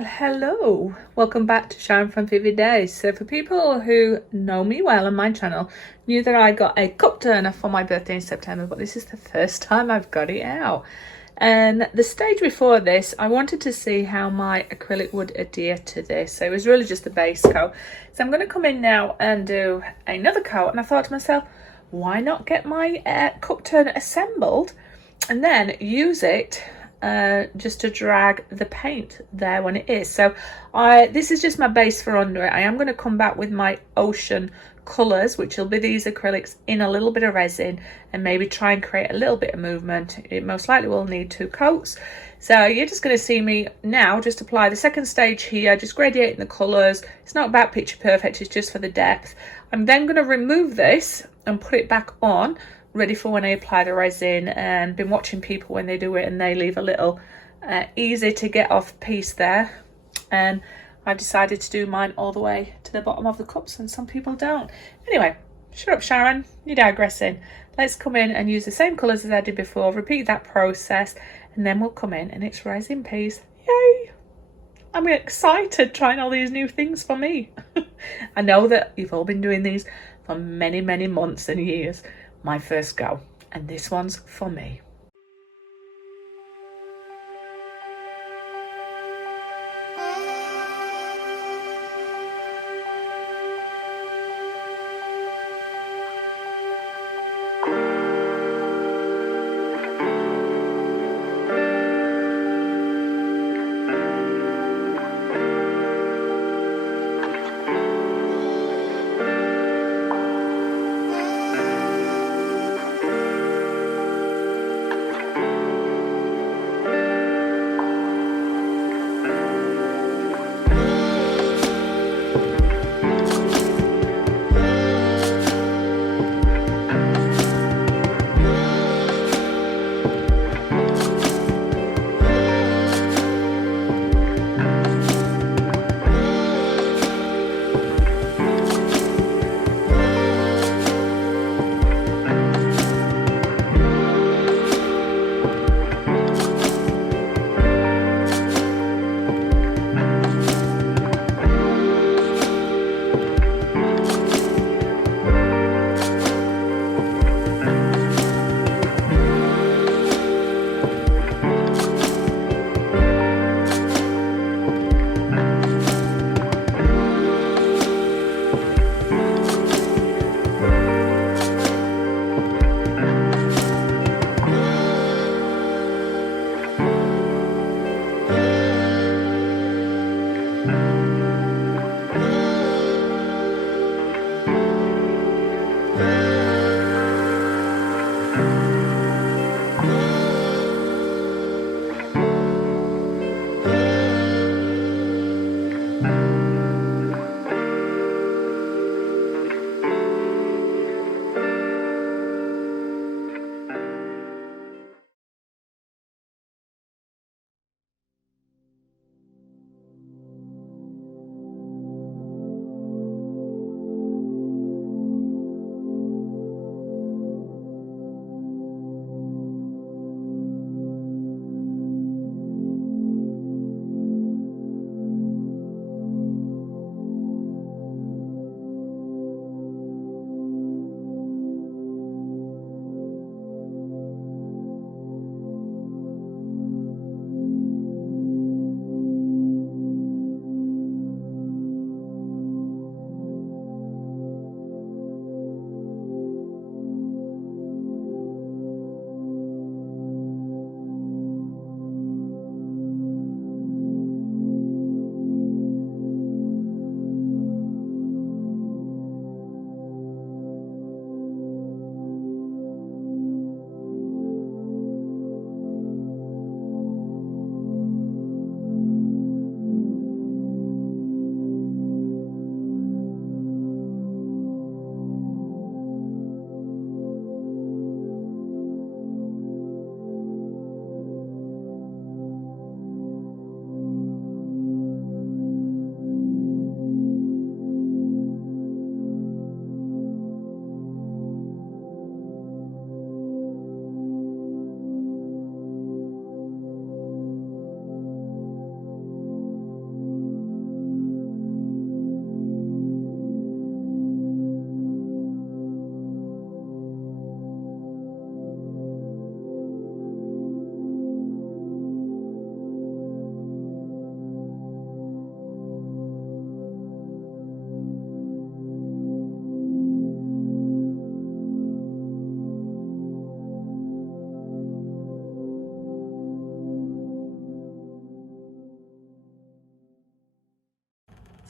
Well, hello. Welcome back to Sharon from Vivid Days. So for people who know me well on my channel, knew that I got a cup turner for my birthday in September, but this is the first time I've got it out. And the stage before this, I wanted to see how my acrylic would adhere to this. So it was really just the base coat. So I'm going to come in now and do another coat. And I thought to myself, why not get my cup turner assembled and then use it just to drag the paint there when it is. So this is just my base for under it. I am going to come back with my ocean colours, which will be these acrylics in a little bit of resin, and maybe try and create a little bit of movement. It most likely will need 2 coats. So you're just going to see me now just apply the second stage here, just gradiating the colours. It's not about picture perfect, it's just for the depth. I'm then going to remove this and put it back on, ready for when I apply the resin. And been watching people when they do it, and they leave a little easy to get off piece there, and I've decided to do mine all the way to the bottom of the cups, and some people don't. Anyway, shut up Sharon, you're digressing. Let's come in and use the same colours as I did before, repeat that process, and then we'll come in and it's resin piece. Yay! I'm excited trying all these new things for me. I know that you've all been doing these for many months and years. My first go, and this one's for me.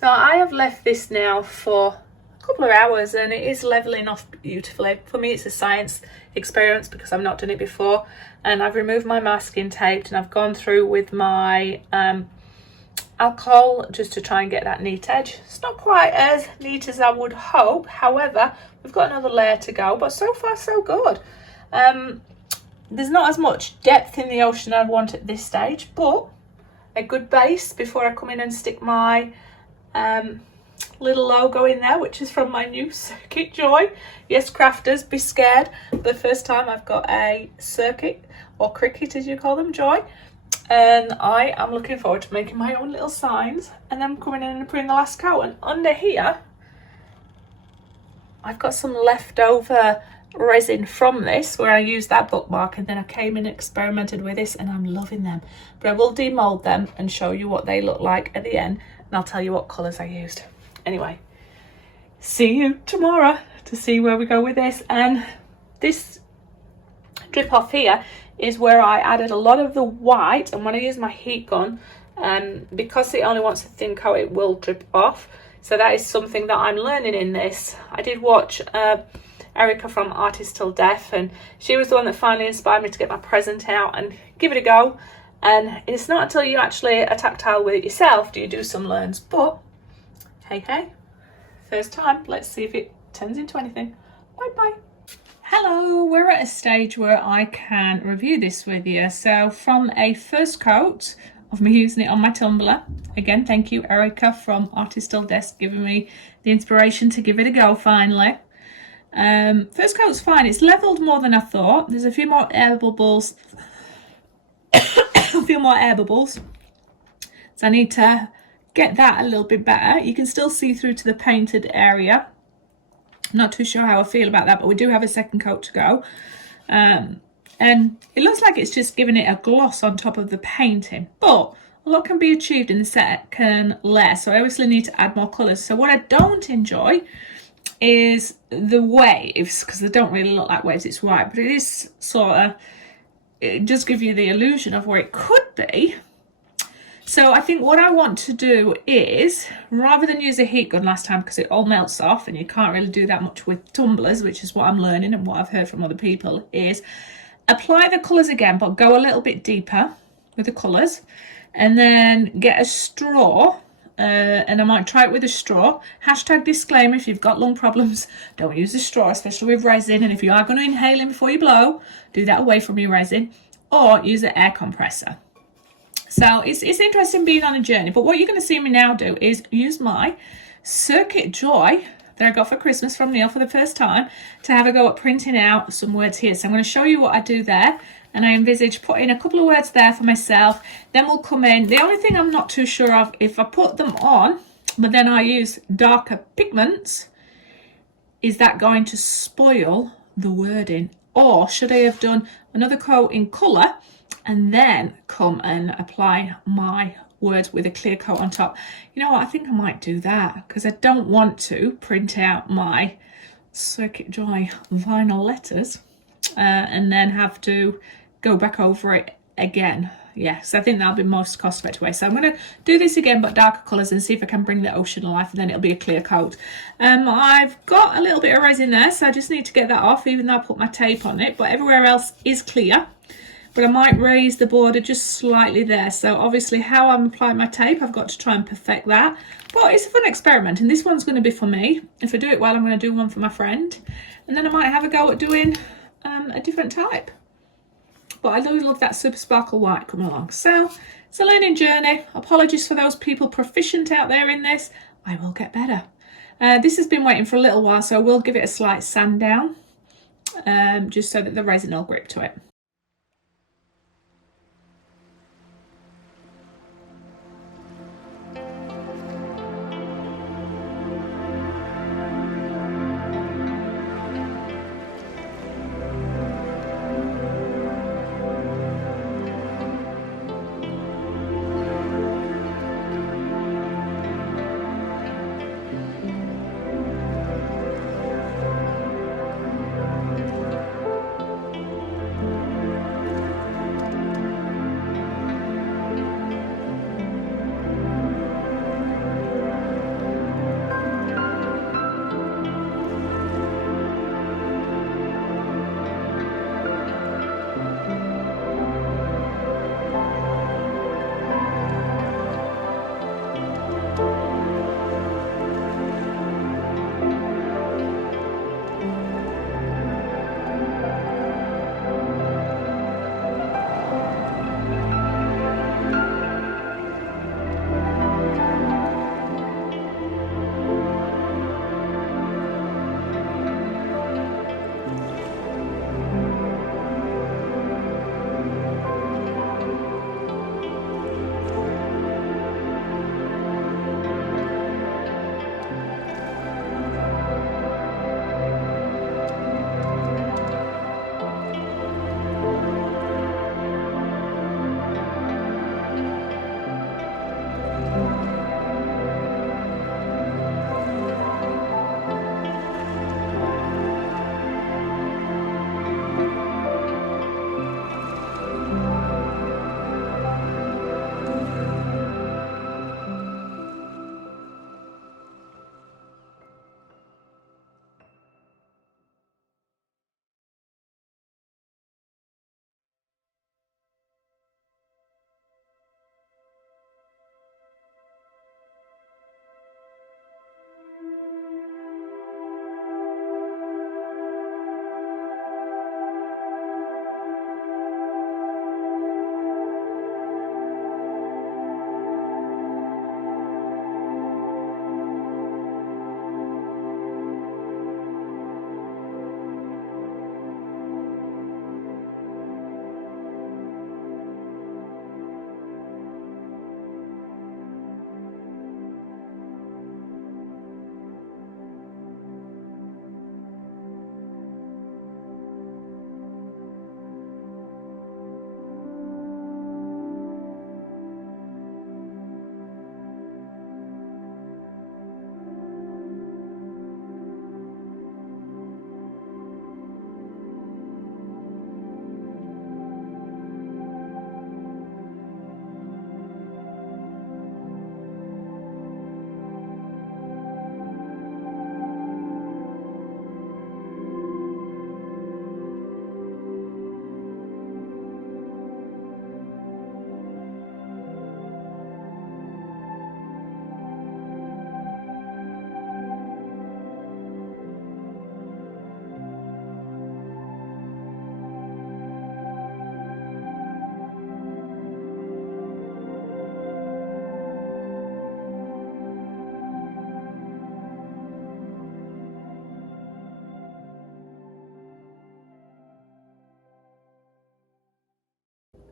So I have left this now for a couple of hours and it is leveling off beautifully. For me it's a science experiment because I've not done it before, and I've removed my masking tape and I've gone through with my alcohol just to try and get that neat edge. It's not quite as neat as I would hope, however we've got another layer to go, but so far so good. There's not as much depth in the ocean I want at this stage, but a good base before I come in and stick my little logo in there, which is from my new Circuit Joy. Yes, crafters, be scared. The first time I've got a Circuit, or Cricut as you call them, Joy. And I am looking forward to making my own little signs and then coming in and putting the last coat. And under here, I've got some leftover resin from this where I used that bookmark, and then I came in and experimented with this and I'm loving them. But I will demold them and show you what they look like at the end, and I'll tell you what colours I used. Anyway, see you tomorrow to see where we go with this. And this drip off here is where I added a lot of the white, and when I use my heat gun, because it only wants a thin coat, it will drip off. So that is something that I'm learning in this. I did watch Erica from Artist Till Death, and she was the one that finally inspired me to get my present out and give it a go. And it's not until you actually are tactile with it yourself do you do some learns, but hey, first time, let's see if it turns into anything. Bye. Hello, we're at a stage where I can review this with you. So from a first coat of me using it on my tumbler, again thank you Erica from Artist Till Death giving me the inspiration to give it a go finally. First coat's fine, it's leveled more than I thought. There's a few more air bubbles so I need to get that a little bit better. You can still see through to the painted area. I'm not too sure how I feel about that, but we do have a second coat to go, and it looks like it's just giving it a gloss on top of the painting, but a lot can be achieved in the second layer, so I obviously need to add more colours. So what I don't enjoy is the waves, because they don't really look like waves, it's white, but it is sort of, it does give you the illusion of where it could be. So I think what I want to do is, rather than use a heat gun last time because it all melts off and you can't really do that much with tumblers, which is what I'm learning and what I've heard from other people, is apply the colours again but go a little bit deeper with the colours, and then get a straw, and I might try it with a straw. Hashtag disclaimer, if you've got lung problems, don't use a straw, especially with resin, and if you are going to inhale in before you blow, do that away from your resin, or use an air compressor. So it's interesting being on a journey, but what you're going to see me now do is use my Circuit Joy that I got for Christmas from Neil for the first time to have a go at printing out some words here. So I'm going to show you what I do there, and I envisage putting a couple of words there for myself. Then we'll come in. The only thing I'm not too sure of, if I put them on, but then I use darker pigments, is that going to spoil the wording? Or should I have done another coat in colour and then come and apply my words with a clear coat on top? You know what, I think I might do that, because I don't want to print out my Circuit Joy vinyl letters and then have to go back over it again. Yes, I think that'll be most cost effective way. So I'm going to do this again but darker colours and see if I can bring the ocean alive, and then it'll be a clear coat. I've got a little bit of resin there, so I just need to get that off, even though I put my tape on it, but everywhere else is clear. But I might raise the border just slightly there. So obviously how I'm applying my tape, I've got to try and perfect that. But it's a fun experiment, and this one's going to be for me. If I do it well, I'm going to do one for my friend. And then I might have a go at doing a different type. But I do love that super sparkle white coming along. So it's a learning journey. Apologies for those people proficient out there in this. I will get better. This has been waiting for a little while, so I will give it a slight sand down, just so that the resin will grip to it.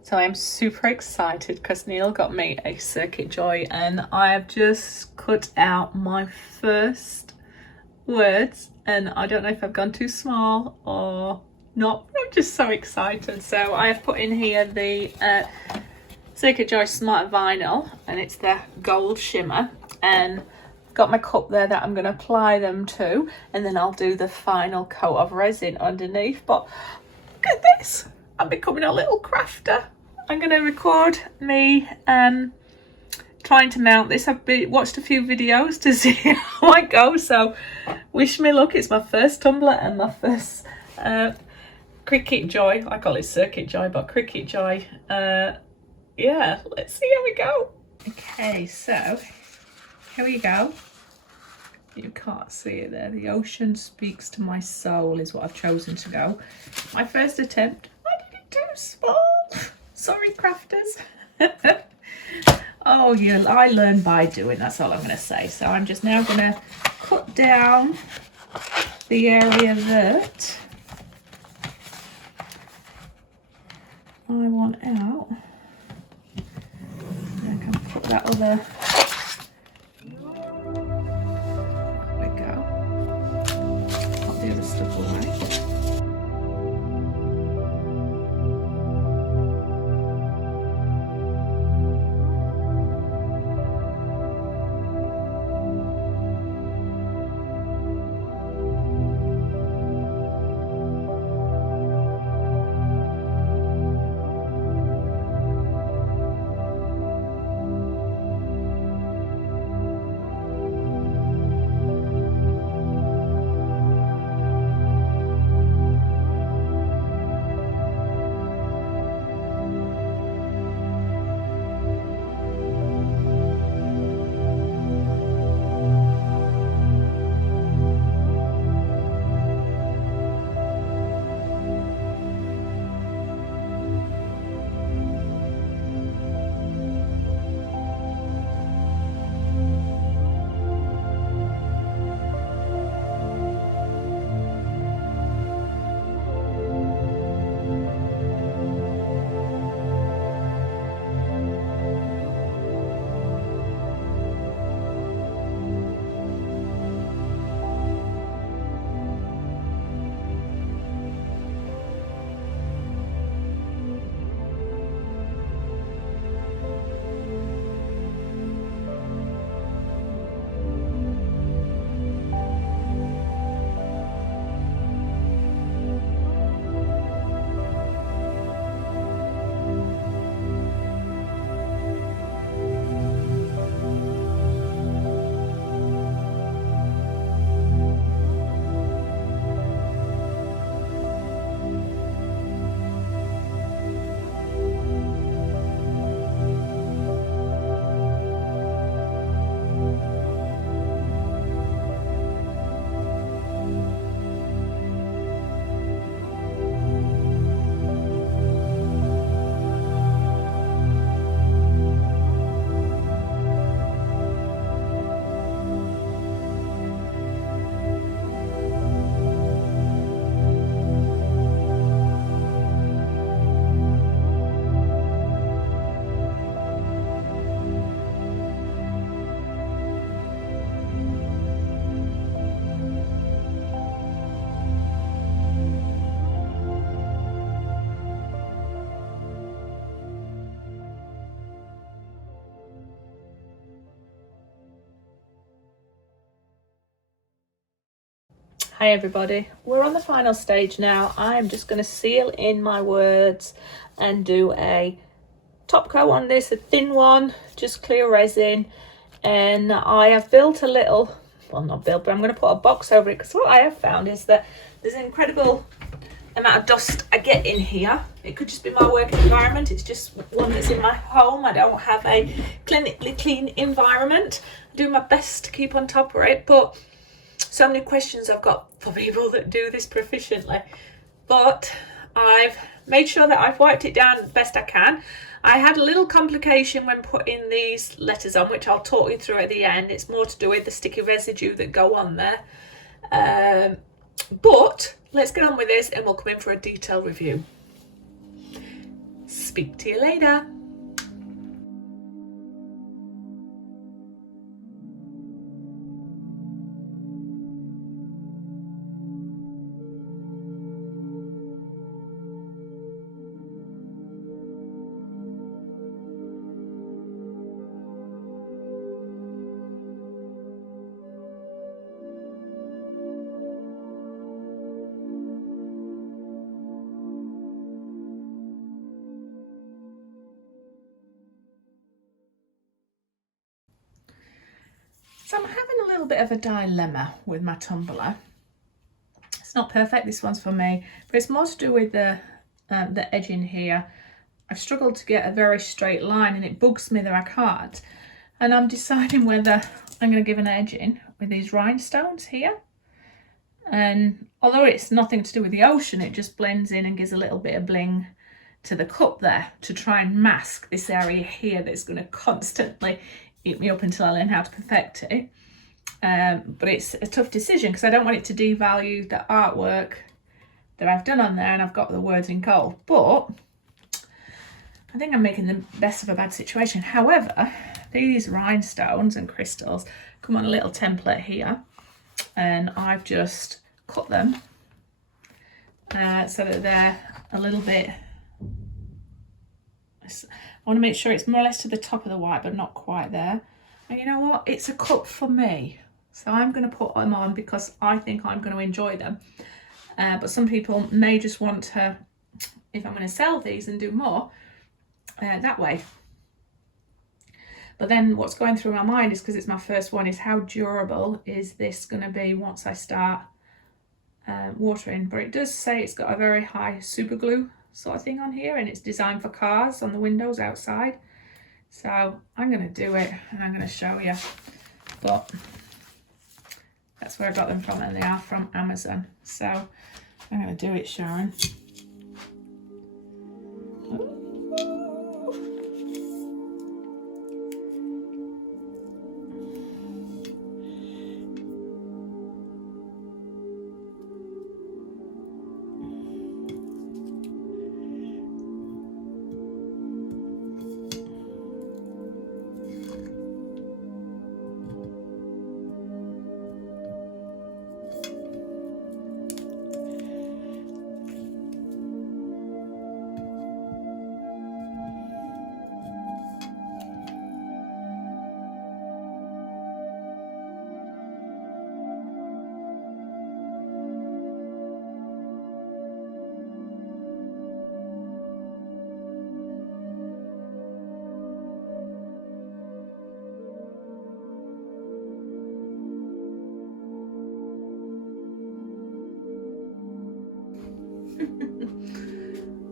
So I'm super excited because Neil got me a Cricut Joy and I have just cut out my first words, and I don't know if I've gone too small or not. I'm just so excited. So I have put in here the Cricut Joy Smart Vinyl, and it's the gold shimmer, and got my cup there that I'm going to apply them to, and then I'll do the final coat of resin underneath. But look at this, I'm becoming a little crafter. I'm going to record me trying to mount this. I've watched a few videos to see how I go, so wish me luck. It's my first tumbler and my first Cricut Joy. I call it Cricut Joy, but Cricut Joy. Yeah, let's see how we go. Okay, so here we go. You can't see it there. The ocean speaks to my soul is what I've chosen to go. My first attempt. I did it too small. Sorry, crafters. Oh, yeah, I learn by doing. That's all I'm going to say. So I'm just now going to cut down the area that I want out. I can put that other. There we go. Put the other stuff away. Hi everybody, we're on the final stage now. I'm just going to seal in my words and do a top coat on this, a thin one, just clear resin. And I have built a little, well not built, but I'm going to put a box over it because what I have found is that there's an incredible amount of dust I get in here. It could just be my working environment, it's just one that's in my home. I don't have a clinically clean environment. I do my best to keep on top of it, but so many questions I've got for people that do this proficiently. But I've made sure that I've wiped it down the best I can. I had a little complication when putting these letters on, which I'll talk you through at the end. It's more to do with the sticky residue that go on there. But let's get on with this and we'll come in for a detailed review. speak to you later. So I'm having a little bit of a dilemma with my tumbler. It's not perfect, this one's for me, but it's more to do with the edging here. I've struggled to get a very straight line and it bugs me that I can't. And I'm deciding whether I'm going to give an edging with these rhinestones here. And although it's nothing to do with the ocean, it just blends in and gives a little bit of bling to the cup there to try and mask this area here that's going to constantly eat me up until I learn how to perfect it. But it's a tough decision because I don't want it to devalue the artwork that I've done on there, and I've got the words in gold, but I think I'm making the best of a bad situation. However, these rhinestones and crystals come on a little template here, and I've just cut them so that they're a little bit, I want to make sure it's more or less to the top of the white, but not quite there. And you know what? It's a cup for me. So I'm going to put them on because I think I'm going to enjoy them. But some people may just want to, if I'm going to sell these and do more, that way. But then what's going through my mind is, because it's my first one, is how durable is this going to be once I start watering. But it does say it's got a very high super glue sort of thing on here, and it's designed for cars on the windows outside. So I'm going to do it and I'm going to show you. But that's where I got them from, and they are from Amazon. So I'm going to do it, Sharon.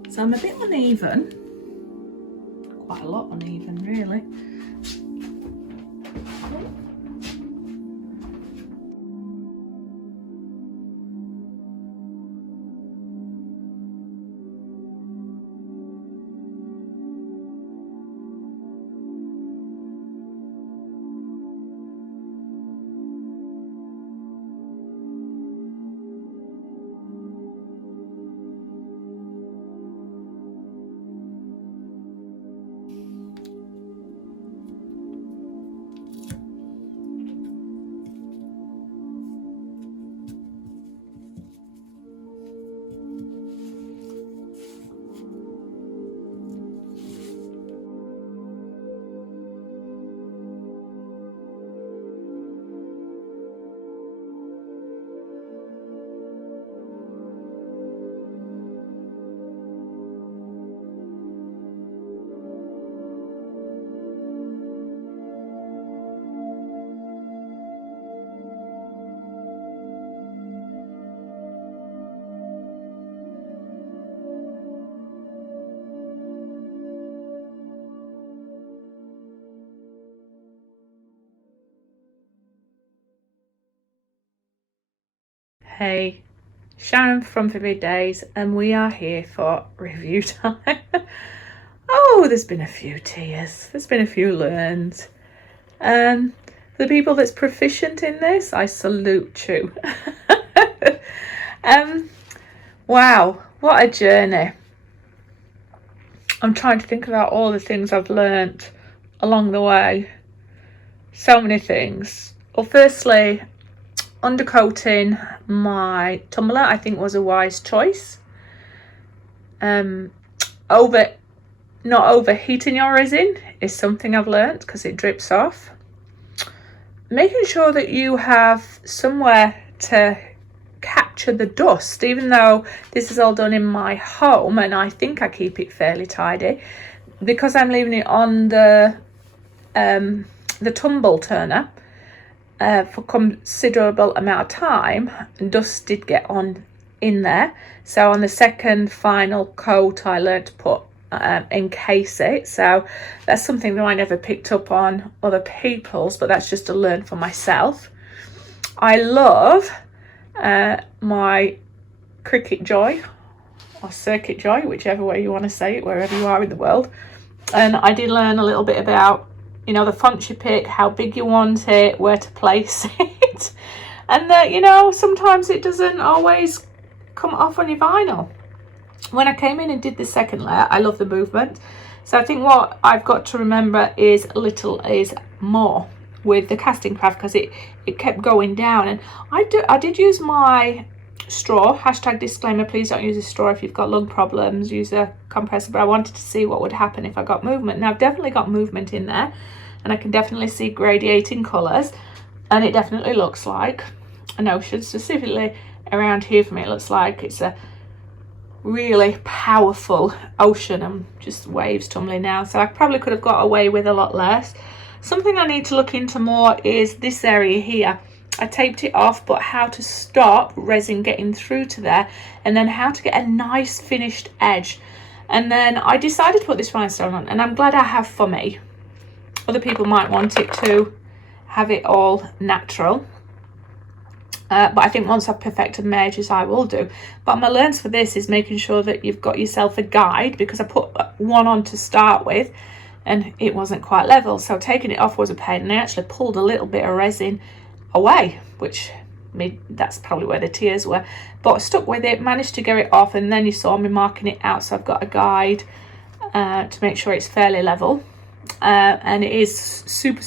So I'm a bit uneven, quite a lot uneven really. Hey, Sharon from Vivid Days, and we are here for review time. Oh, there's been a few tears, there's been a few learns. The people that's proficient in this, I salute you. Wow, what a journey. I'm trying to think about all the things I've learnt along the way. So many things. Well, firstly, undercoating my tumbler I think was a wise choice. Not overheating your resin is something I've learnt because it drips off. Making sure that you have somewhere to capture the dust, even though this is all done in my home and I think I keep it fairly tidy, because I'm leaving it on the tumble turner for considerable amount of time, dust did get on in there. So on the second final coat I learned to put encase it, so that's something that I never picked up on other people's, but that's just to learn for myself. I love my Cricut Joy or Circuit Joy, whichever way you want to say it, wherever you are in the world. And I did learn a little bit about, you know, the fonts you pick, how big you want it, where to place it, and that, you know, sometimes it doesn't always come off on your vinyl. When I came in and did the second layer, I love the movement. So I think what I've got to remember is little is more with the casting craft, because it kept going down. And I did use my straw, hashtag disclaimer, please don't use a straw if you've got lung problems, use a compressor, but I wanted to see what would happen if I got movement. Now I've definitely got movement in there, and I can definitely see gradiating colours, and it definitely looks like an ocean. Specifically around here for me, it looks like it's a really powerful ocean and just waves tumbling down. So I probably could have got away with a lot less. Something I need to look into more is this area here. I taped it off, but how to stop resin getting through to there, and then how to get a nice finished edge. And then I decided to put this rhinestone on, and I'm glad I have for me. Other people might want it to have it all natural. But I think once I've perfected my edges, I will do. But my learns for this is making sure that you've got yourself a guide, because I put one on to start with and it wasn't quite level. So taking it off was a pain, and I actually pulled a little bit of resin away, which that's probably where the tears were. But I stuck with it, managed to get it off, and then you saw me marking it out. So I've got a guide to make sure it's fairly level. And it is super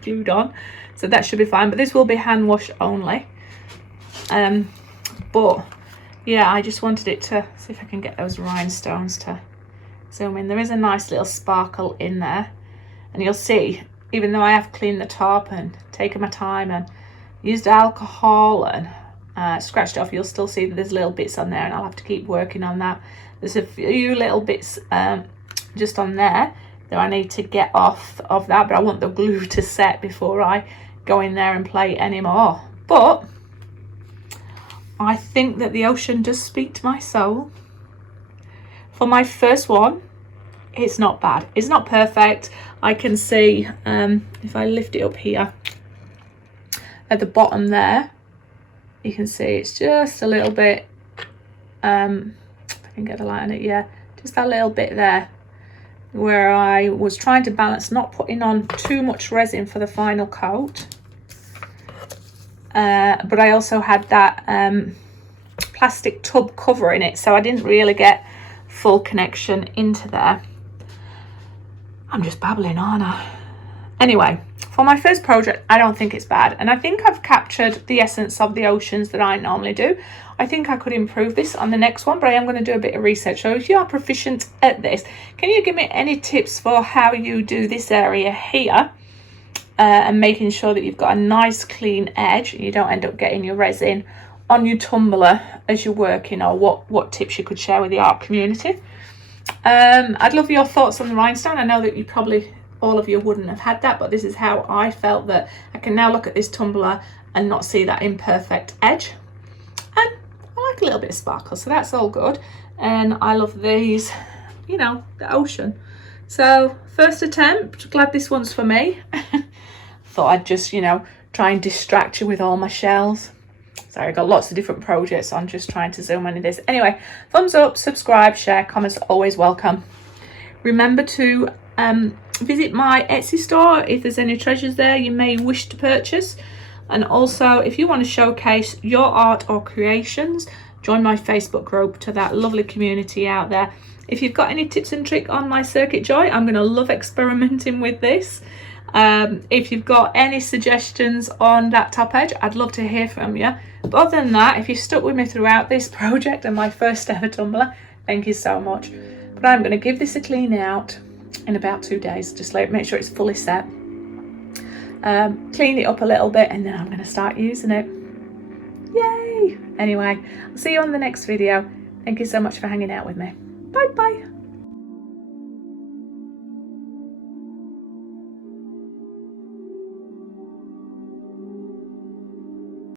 glued on. So that should be fine. But this will be hand wash only. But yeah, I just wanted it to see if I can get those rhinestones to zoom in. There is a nice little sparkle in there, and you'll see, even though I have cleaned the top and taken my time and used alcohol and scratched off, you'll still see that there's little bits on there, and I'll have to keep working on that. There's a few little bits just on there that I need to get off of that, but I want the glue to set before I go in there and play anymore. But I think that the ocean does speak to my soul. For my first one, it's not bad. It's not perfect. I can see, if I lift it up here, at the bottom there, you can see it's just a little bit, if I can get the light on it, yeah, just that little bit there, where I was trying to balance not putting on too much resin for the final coat. But I also had that plastic tub cover in it, so I didn't really get full connection into there. I'm just babbling, aren't I? Anyway, for my first project, I don't think it's bad, and I think I've captured the essence of the oceans that I normally do. I think I could improve this on the next one, but I am going to do a bit of research. So if you are proficient at this, can you give me any tips for how you do this area here? And making sure that you've got a nice clean edge and you don't end up getting your resin on your tumbler as you're working, or what tips you could share with the art community. I'd love your thoughts on the rhinestone. I know that you probably, all of you wouldn't have had that, but this is how I felt, that I can now look at this tumbler and not see that imperfect edge. And I like a little bit of sparkle, so that's all good. And I love these, you know, the ocean. So first attempt, glad this one's for me. Thought I'd just, you know, try and distract you with all my shells. Sorry, I've got lots of different projects on, just trying to zoom into this. Anyway, thumbs up, subscribe, share, comments are always welcome. Remember to visit my Etsy store if there's any treasures there you may wish to purchase. And also, if you want to showcase your art or creations, join my Facebook group to that lovely community out there. If you've got any tips and tricks on my Cricutjoy, I'm going to love experimenting with this. If you've got any suggestions on that top edge, I'd love to hear from you. But other than that, if you've stuck with me throughout this project and my first ever tumbler, thank you so much. But I'm going to give this a clean out in about 2 days. Just make sure it's fully set. Clean it up a little bit, and then I'm going to start using it. Yay! Anyway, I'll see you on the next video. Thank you so much for hanging out with me. Bye bye.